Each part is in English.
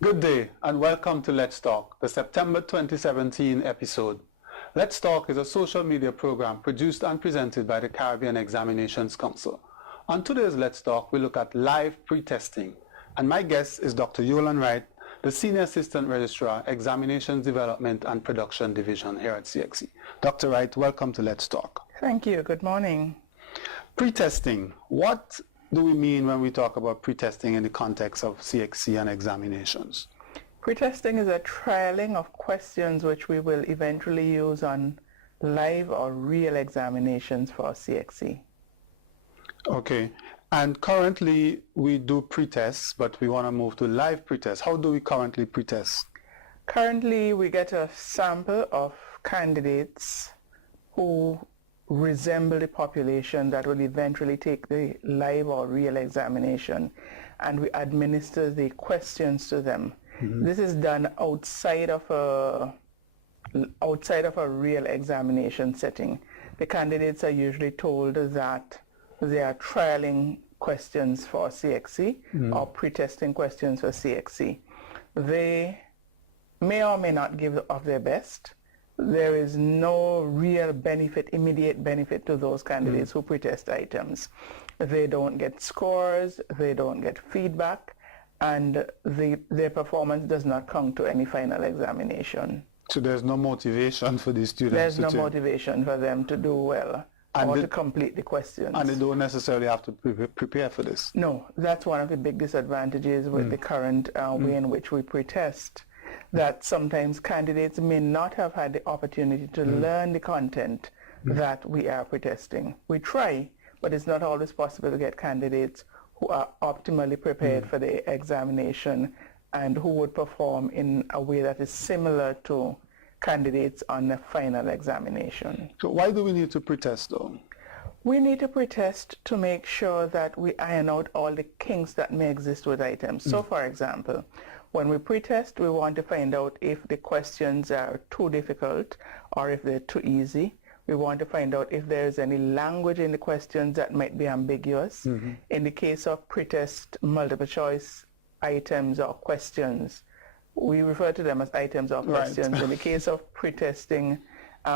Good day and welcome to Let's Talk, the September 2017 episode. Let's Talk is a social media program produced and presented by the Caribbean Examinations Council. On today's Let's Talk, we look at live pretesting. And my guest is Dr. Yolan Wright, the Senior Assistant Registrar, Examinations Development and Production Division here at CXC. Dr. Wright, welcome to Let's Talk. Thank you. Good morning. Pretesting. What do we mean when we talk about pretesting in the context of CXC and examinations? Pretesting is a trialing of questions which we will eventually use on live or real examinations for CXC. Okay. And currently we do pretests, but we want to move to live pretests. How do we currently pretest? Currently we get a sample of candidates who resemble the population that will eventually take the live or real examination, and we administer the questions to them. Mm-hmm. This is done outside of a real examination setting. The candidates are usually told that they are trialing questions for CXC or pretesting questions for CXC. They may or may not give of their best. There is no real benefit, immediate benefit to those candidates who pretest items. They don't get scores, they don't get feedback, and their performance does not count to any final examination. So there's no motivation for these students? There's no motivation for them to do well or to complete the questions. And they don't necessarily have to prepare for this? No, that's one of the big disadvantages with the current way in which we pretest. That sometimes candidates may not have had the opportunity to learn the content that we are pretesting. We try, but it's not always possible to get candidates who are optimally prepared for the examination and who would perform in a way that is similar to candidates on the final examination. So why do we need to pretest though? We need to pretest to make sure that we iron out all the kinks that may exist with items. So for example, when we pretest, we want to find out if the questions are too difficult or if they're too easy. We want to find out if there's any language in the questions that might be ambiguous. In the case of pretest multiple choice items or questions, we refer to them as items or questions. Right. In the case of pretesting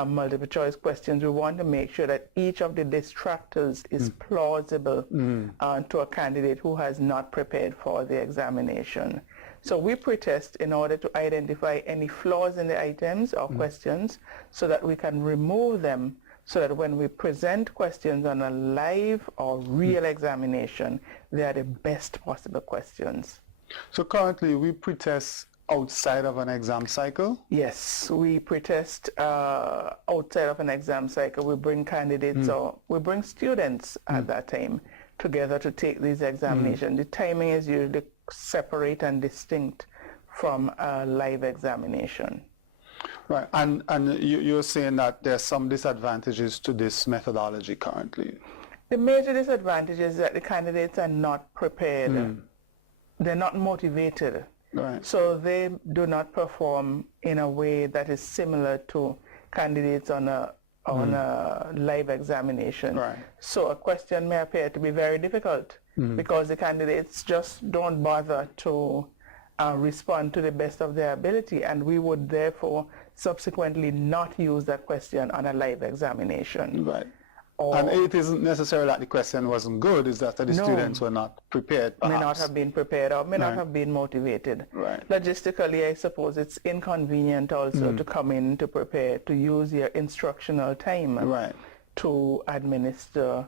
multiple choice questions, we want to make sure that each of the distractors is plausible to a candidate who has not prepared for the examination. So we pretest in order to identify any flaws in the items or questions so that we can remove them, so that when we present questions on a live or real examination, they are the best possible questions. So currently we pretest outside of an exam cycle? Yes, we pretest outside of an exam cycle. We bring candidates or we bring students at that time together to take these examinations. The timing is usually separate and distinct from a live examination. Right, and you're saying that there's some disadvantages to this methodology currently? The major disadvantage is that the candidates are not prepared. They're not motivated. Right. So they do not perform in a way that is similar to candidates on a live examination. Right. So a question may appear to be very difficult because the candidates just don't bother to respond to the best of their ability, and we would therefore subsequently not use that question on a live examination. Right. And it isn't necessarily that the question wasn't good, it's that the students were not prepared, perhaps. May not have been prepared or may not have been motivated. Right. Logistically, I suppose it's inconvenient also to come in to prepare, to use your instructional time to administer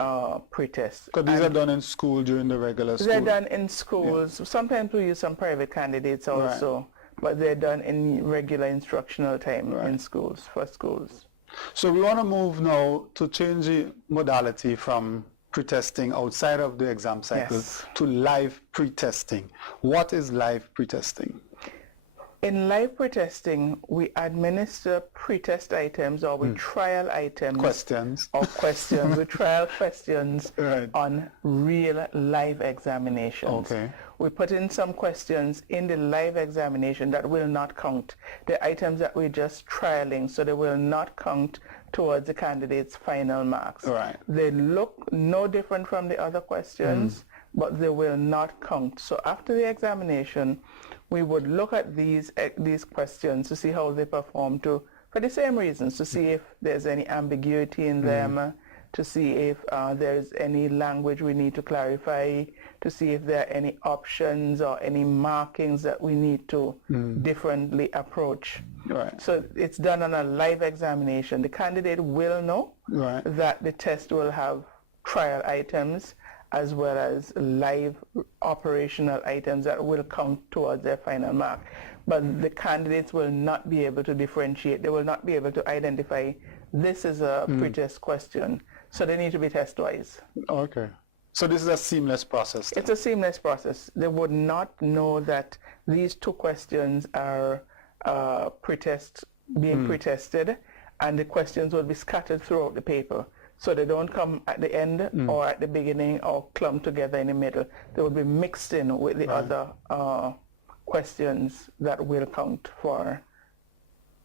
pretests. Because these are done in school during the regular school? They're done in schools. Yeah. Sometimes we use some private candidates also, but they're done in regular instructional time in schools, for schools. So we want to move now to change the modality from pretesting outside of the exam cycle to live pretesting. What is live pretesting? In live pretesting, we administer pretest items or we trial items. Questions. Or questions. We trial questions on real live examinations. Okay. We put in some questions in the live examination that will not count. The items that we're just trialing, so they will not count towards the candidate's final marks. Right. They look no different from the other questions, but they will not count. So after the examination, we would look at these questions to see how they perform for the same reasons, to see if there's any ambiguity in them, to see if there's any language we need to clarify, to see if there are any options or any markings that we need to differently approach. Right. So it's done on a live examination. The candidate will know that the test will have trial items as well as live operational items that will count towards their final mark. But the candidates will not be able to differentiate. They will not be able to identify this is a pretest question. So they need to be test-wise. Okay. So this is a seamless process then? It's a seamless process. They would not know that these two questions are being pretested, and the questions will be scattered throughout the paper. So they don't come at the end or at the beginning or clump together in the middle. They will be mixed in with the other questions that will count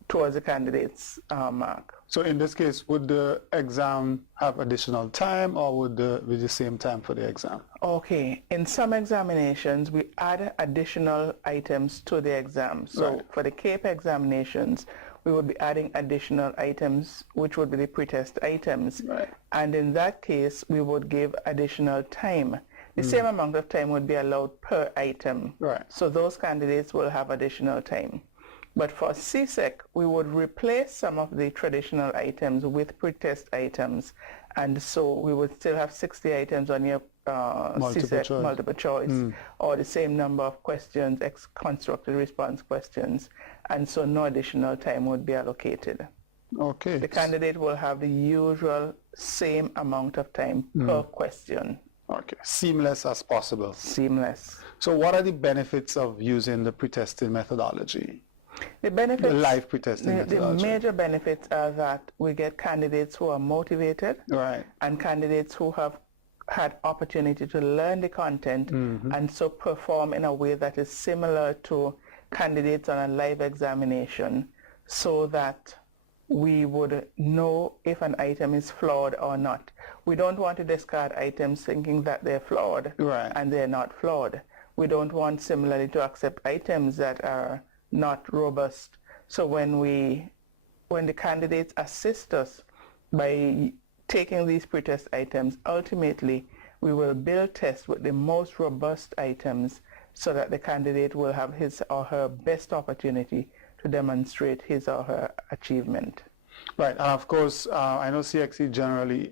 towards the candidate's mark. So in this case, would the exam have additional time, or would be the same time for the exam? Okay. In some examinations, we add additional items to the exam. So for the CAPE examinations, we would be adding additional items, which would be the pretest items. Right. And in that case, we would give additional time. The same amount of time would be allowed per item. Right. So those candidates will have additional time. But for CSEC, we would replace some of the traditional items with pretest items. And so we would still have 60 items on your CSEC multiple choice, or the same number of questions, constructed response questions. And so no additional time would be allocated. Okay. The candidate will have the usual same amount of time per question. Okay. Seamless as possible. Seamless. So what are the benefits of using the pretesting methodology? The benefits, the live pretesting methodology. The major benefits are that we get candidates who are motivated, and candidates who have had opportunity to learn the content and so perform in a way that is similar to candidates on a live examination, so that we would know if an item is flawed or not. We don't want to discard items thinking that they're flawed and they're not flawed. We don't want similarly to accept items that are not robust. So when the candidates assist us by taking these pretest items, ultimately we will build tests with the most robust items so that the candidate will have his or her best opportunity to demonstrate his or her achievement. Right, and of course, I know CXC generally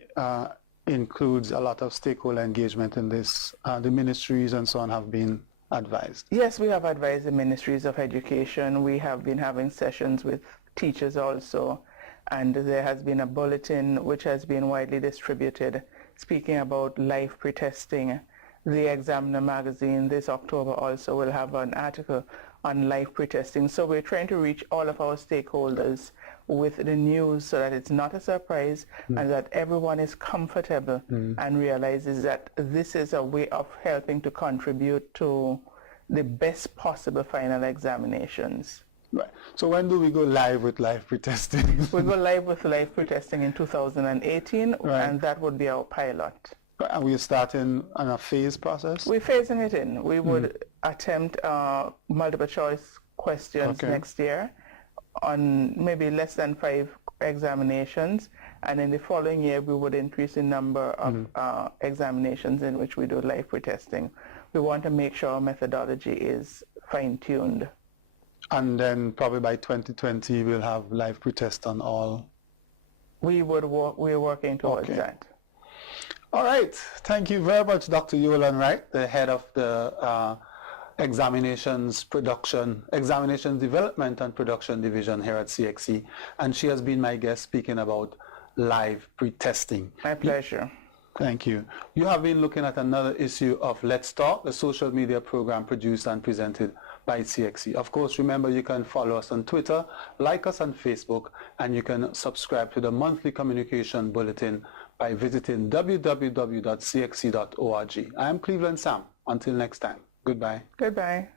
includes a lot of stakeholder engagement in this. The ministries and so on have been advised. Yes, we have advised the ministries of education. We have been having sessions with teachers also, and there has been a bulletin which has been widely distributed speaking about live pretesting. The Examiner magazine this October also will have an article on live pretesting. So we're trying to reach all of our stakeholders with the news so that it's not a surprise and that everyone is comfortable and realizes that this is a way of helping to contribute to the best possible final examinations. Right. So when do we go live with live pretesting? We go live with live pretesting in 2018, and that would be our pilot. And we're starting on a phase process? We're phasing it in. We would attempt multiple choice questions next year on maybe less than 5 examinations, and in the following year we would increase the number of examinations in which we do live pretesting. We want to make sure our methodology is fine-tuned. And then probably by 2020 we'll have live pretest on all? We're working towards that. All right. Thank you very much, Dr. Yolan Wright, the head of the examinations development and production division here at CXC. And she has been my guest speaking about live pretesting. My pleasure. Thank you. You have been looking at another issue of Let's Talk, the social media program produced and presented by CXC. Of course, remember you can follow us on Twitter, like us on Facebook, and you can subscribe to the monthly communication bulletin by visiting www.cxc.org. I am Cleveland Sam. Until next time, goodbye. Goodbye.